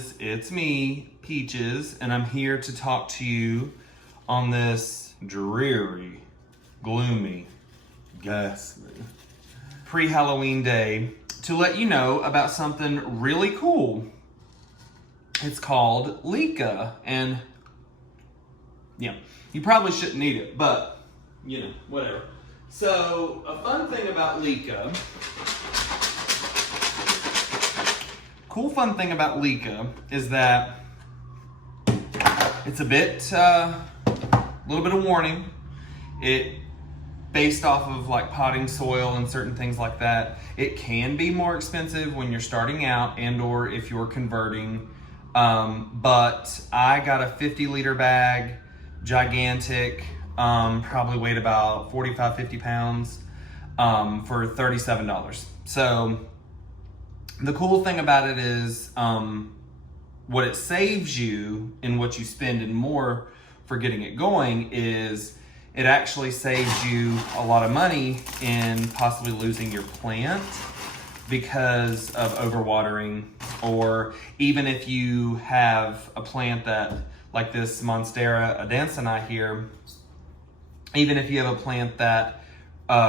Peaches. It's me, Peaches, and I'm here to talk to you on this dreary, gloomy, ghastly pre-Halloween day to let you know about something really cool. It's called Leca, and yeah, you probably shouldn't eat it, but you know, whatever. So, a fun thing about Leca, is that it's a little bit of warning. It, based off of like potting soil and certain things like that, it can be more expensive when you're starting out and or if you're converting. But I got a 50-liter bag, gigantic, probably weighed about 45, 50 pounds, for $37. So the cool thing about it is, what it saves you and what you spend and more for getting it going is it actually saves you a lot of money in possibly losing your plant because of overwatering, or even if you have a plant that, like this Monstera adansonii here, even if you have a plant that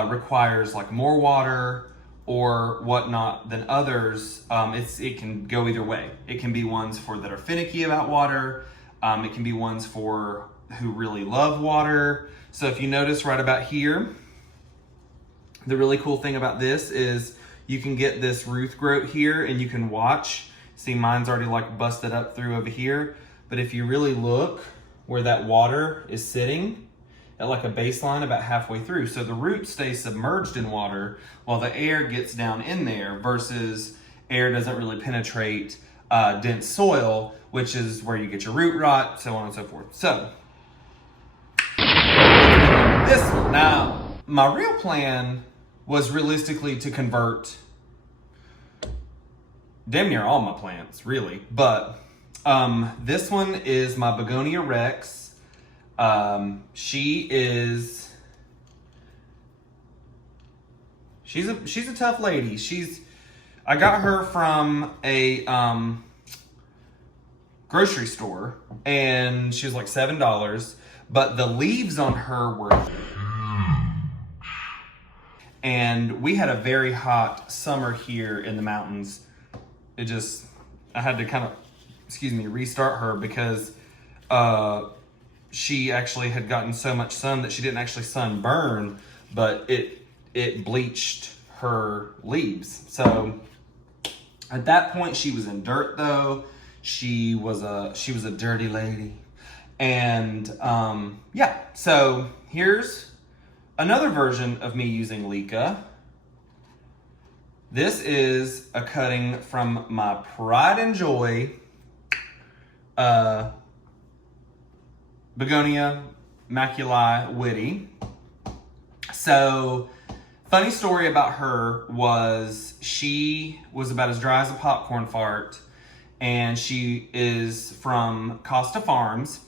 requires like more water or whatnot than others, it can go either way. It can be ones that are finicky about water. It can be ones who really love water. So if you notice right about here, the really cool thing about this is you can get this root growth here and you can watch. See, mine's already like busted up through over here. But if you really look where that water is sitting, at like a baseline about halfway through. So the root stays submerged in water while the air gets down in there, versus air doesn't really penetrate dense soil, which is where you get your root rot, so on and so forth. So this one. Now, my real plan was realistically to convert damn near all my plants, really. But this one is my Begonia Rex. She's a tough lady. I got her from a grocery store, and she was like $7, but the leaves on her were huge. And we had a very hot summer here in the mountains. I had to kind of, restart her because she actually had gotten so much sun that she didn't actually sunburn, but it bleached her leaves. So at that point she was in dirt though. She was a dirty lady. And yeah, so here's another version of me using Leca. This is a cutting from my pride and joy Begonia maculata witty. So, funny story about her was she was about as dry as a popcorn fart, and she is from Costa Farms,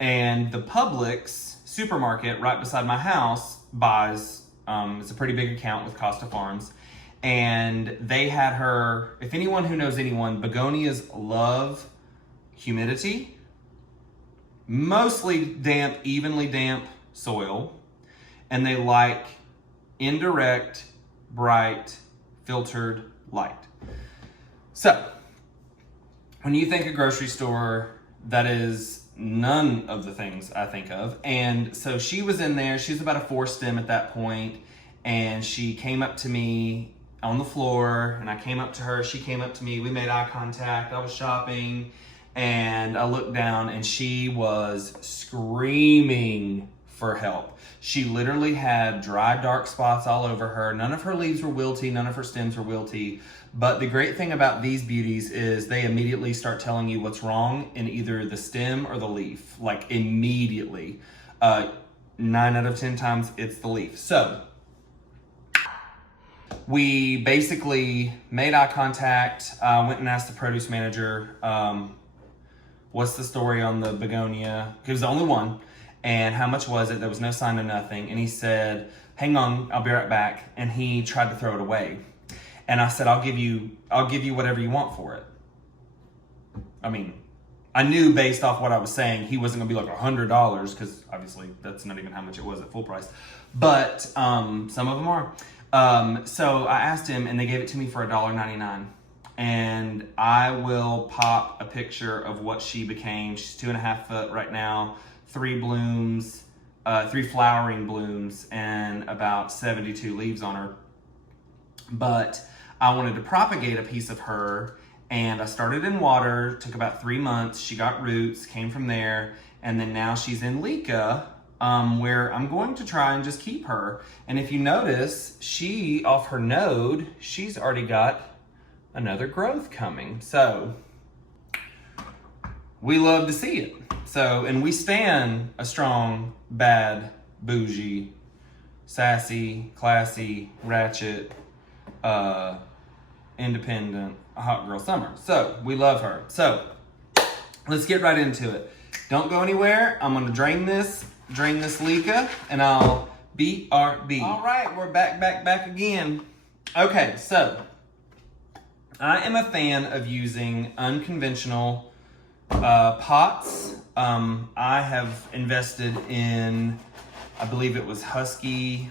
and the Publix supermarket right beside my house buys, it's a pretty big account with Costa Farms, and they had her, if anyone who knows anyone, begonias love humidity. Mostly damp, evenly damp soil, and they like indirect, bright, filtered light. So, when you think of grocery store, that is none of the things I think of. And so she was in there, she was about a 4 stem at that point, and she came up to me on the floor, and I came up to her, she came up to me, we made eye contact, I was shopping, and I looked down and she was screaming for help. She literally had dry, dark spots all over her. None of her leaves were wilty, none of her stems were wilty. But the great thing about these beauties is they immediately start telling you what's wrong in either the stem or the leaf, like immediately. 9 out of 10 times it's the leaf. So we basically made eye contact, went and asked the produce manager, what's the story on the begonia? It was the only one. And how much was it? There was no sign of nothing. And he said, hang on, I'll be right back. And he tried to throw it away. And I said, I'll give you whatever you want for it. I mean, I knew based off what I was saying, he wasn't gonna be like $100 because obviously that's not even how much it was at full price. But some of them are. So I asked him and they gave it to me for $1.99. And I will pop a picture of what she became. She's 2.5 foot right now, 3 blooms, 3 flowering blooms, and about 72 leaves on her. But I wanted to propagate a piece of her, and I started in water, took about 3 months. She got roots, came from there, and then now she's in Leca, where I'm going to try and just keep her. And if you notice, she, off her node, she's already got another growth coming. So we love to see it. So, and we stand a strong, bad, bougie, sassy, classy, ratchet, independent, a hot girl summer. So we love her. So let's get right into it. Don't go anywhere. I'm gonna drain this Leca, and I'll BRB. All right, we're back again. Okay, so I am a fan of using unconventional pots. I have invested in, I believe it was Husky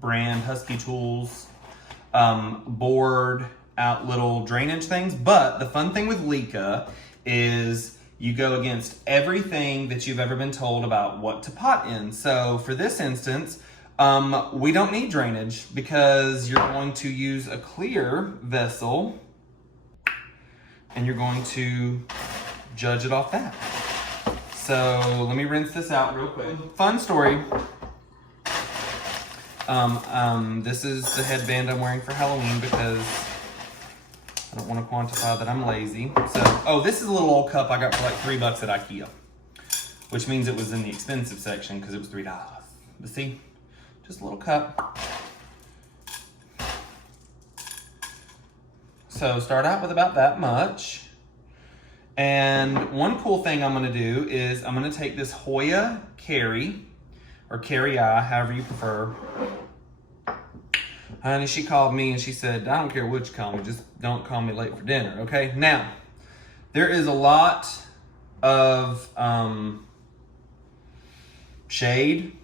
brand, Husky Tools, bored out little drainage things. But the fun thing with Leca is you go against everything that you've ever been told about what to pot in. So for this instance, we don't need drainage because you're going to use a clear vessel and you're going to judge it off that. So let me rinse this out real quick. Fun story. This is the headband I'm wearing for Halloween because I don't want to quantify that I'm lazy. So, oh, this is a little old cup I got for like $3 at IKEA, which means it was in the expensive section because it was $3. But see, just a little cup. So start out with about that much. And one cool thing I'm gonna do is I'm gonna take this Hoya kerrii, or kerrii, however you prefer. Honey, she called me and she said, I don't care what you call me, just don't call me late for dinner, okay? Now, there is a lot of shade.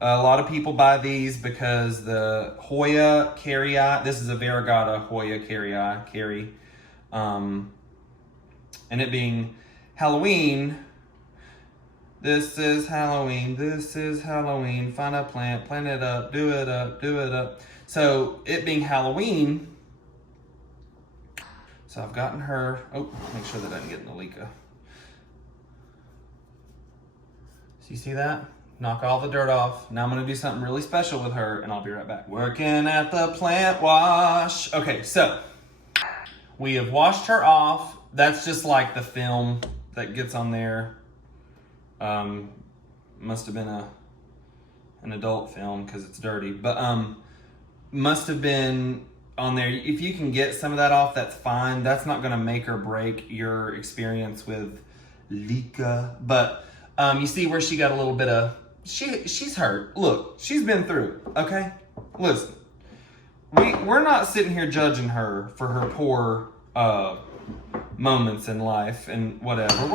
A lot of people buy these because the Hoya kerrii, this is a variegata Hoya kerrii, and it being Halloween, this is Halloween, find a plant, plant it up, do it up. So it being Halloween, so I've gotten her, oh, make sure that doesn't get in the Leca. So you see that? Knock all the dirt off. Now I'm gonna do something really special with her and I'll be right back. Working at the plant wash. Okay, so we have washed her off. That's just like the film that gets on there. Must have been an adult film because it's dirty, but must have been on there. If you can get some of that off, that's fine. That's not gonna make or break your experience with Leca. But you see where she got a little bit of, she's hurt. Look, she's been through it, okay? Listen, we're not sitting here judging her for her poor moments in life and whatever.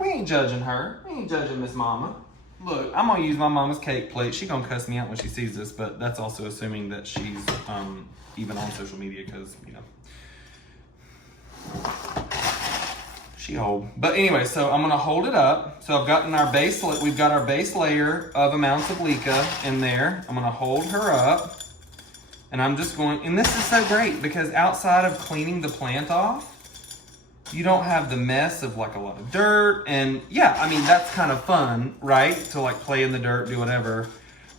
We ain't judging her. We ain't judging Miss Mama. Look, I'm gonna use my mama's cake plate. She gonna cuss me out when she sees this, but that's also assuming that she's even on social media because, you know, she old. But anyway, so I'm gonna hold it up. So I've gotten our base, we've got our base layer of amounts of Leca in there. I'm gonna hold her up and I'm just going, and this is so great because outside of cleaning the plant off, you don't have the mess of like a lot of dirt. And yeah, I mean, that's kind of fun, right? To like play in the dirt, do whatever.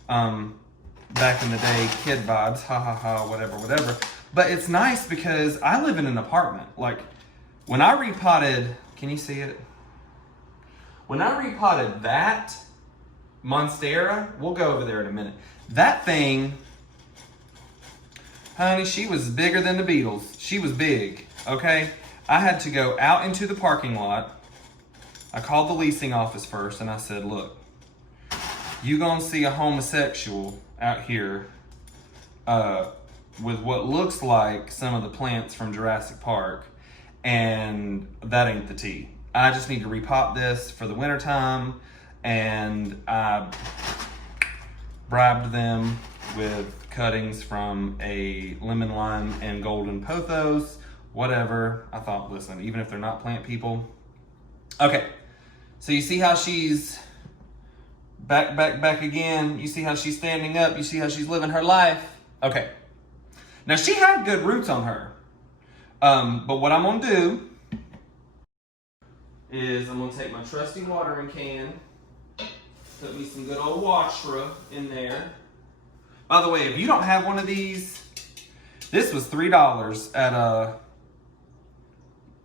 Back in the day, kid vibes, ha ha ha, whatever. But it's nice because I live in an apartment. Like when I repotted, can you see it? When I repotted that Monstera, we'll go over there in a minute. That thing, honey, she was bigger than the Beatles. She was big, okay? I had to go out into the parking lot. I called the leasing office first and I said, look, you gonna see a homosexual out here with what looks like some of the plants from Jurassic Park. and that ain't the tea. I just need to repot this for the winter time, and I bribed them with cuttings from a lemon, lime, and golden pothos, whatever. I thought, listen, even if they're not plant people. Okay, so you see how she's back again. You see how she's standing up. You see how she's living her life. Okay, now she had good roots on her. But what I'm gonna do is I'm gonna take my trusty watering can, put me some good old Washra in there. By the way, if you don't have one of these, this was $3 at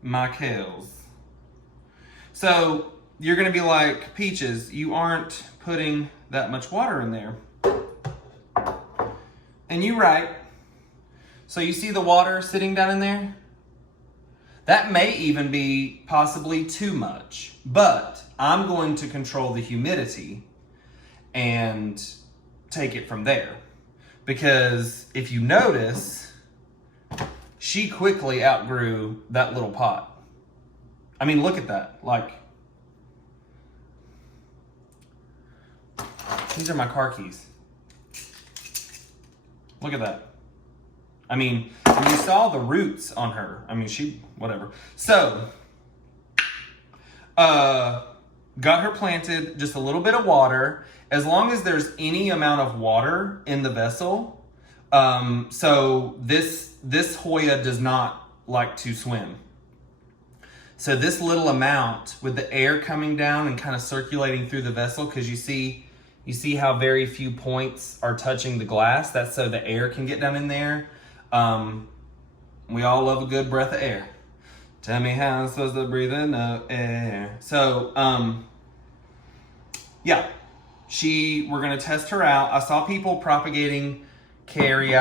Michael's. So you're gonna be like, Peaches, you aren't putting that much water in there. And you're right. So you see the water sitting down in there? That may even be possibly too much, but I'm going to control the humidity and take it from there. Because if you notice, she quickly outgrew that little pot. I mean, look at that. Like, these are my car keys. Look at that. I mean, and you saw the roots on her. I mean, whatever. So, got her planted, just a little bit of water. As long as there's any amount of water in the vessel. So this Hoya does not like to swim. So this little amount with the air coming down and kind of circulating through the vessel, because you see how very few points are touching the glass. That's so the air can get down in there. We all love a good breath of air. Tell me how I'm supposed to breathe in the air. So, yeah, we're gonna test her out. I saw people propagating kerrii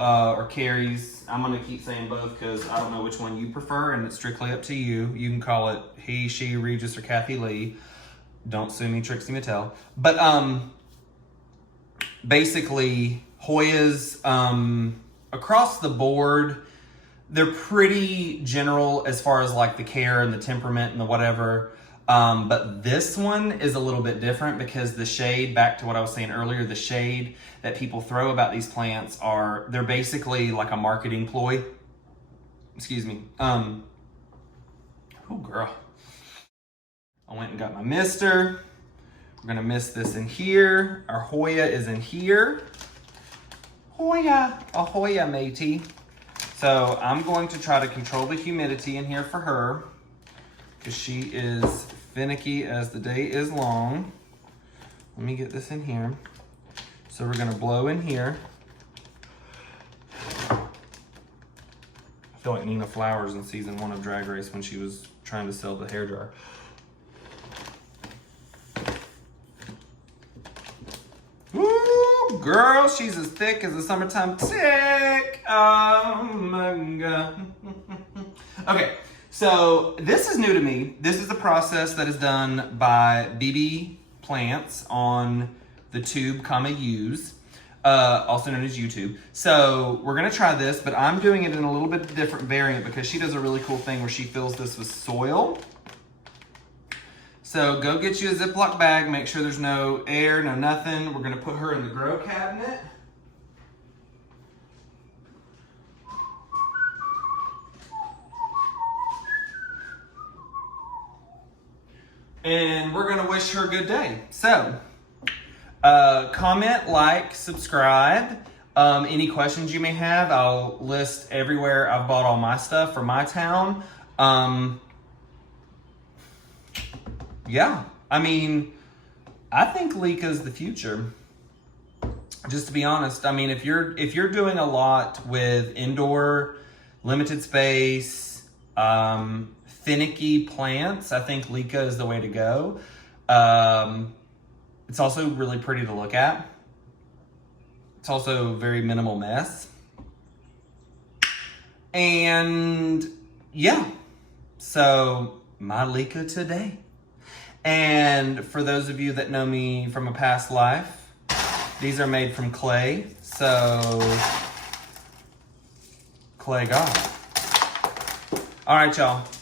or kerries. I'm gonna keep saying both because I don't know which one you prefer, and it's strictly up to you. You can call it he, she, Regis, or Kathy Lee. Don't sue me, Trixie Mattel. But basically, Hoyas, across the board, they're pretty general as far as like the care and the temperament and the whatever. But this one is a little bit different because the shade, back to what I was saying earlier, the shade that people throw about these plants they're basically like a marketing ploy. Excuse me. Oh girl. I went and got my mister. We're gonna mist this in here. Our Hoya is in here. Hoya, a Hoya matey. So I'm going to try to control the humidity in here for her because she is finicky as the day is long. Let me get this in here. So we're gonna blow in here. I feel like Nina Flowers in season 1 of Drag Race when she was trying to sell the hairdryer. Woo, girl, she's as thick as a summertime tick. Oh my God. Okay, so this is new to me. This is a process that is done by BB Plants on the tube, use, also known as YouTube. So we're gonna try this, but I'm doing it in a little bit different variant because she does a really cool thing where she fills this with soil. So go get you a Ziploc bag, make sure there's no air, no nothing. We're gonna put her in the grow cabinet. And we're gonna wish her a good day. So, comment, like, subscribe. Any questions you may have, I'll list everywhere I've bought all my stuff for my town. Yeah, I mean, I think Leca's the future. Just to be honest, I mean, if you're doing a lot with indoor, limited space, finicky plants, I think Leca is the way to go. It's also really pretty to look at. It's also very minimal mess. And yeah, so my Leca today. And for those of you that know me from a past life, these are made from clay. So, clay God. All right, y'all.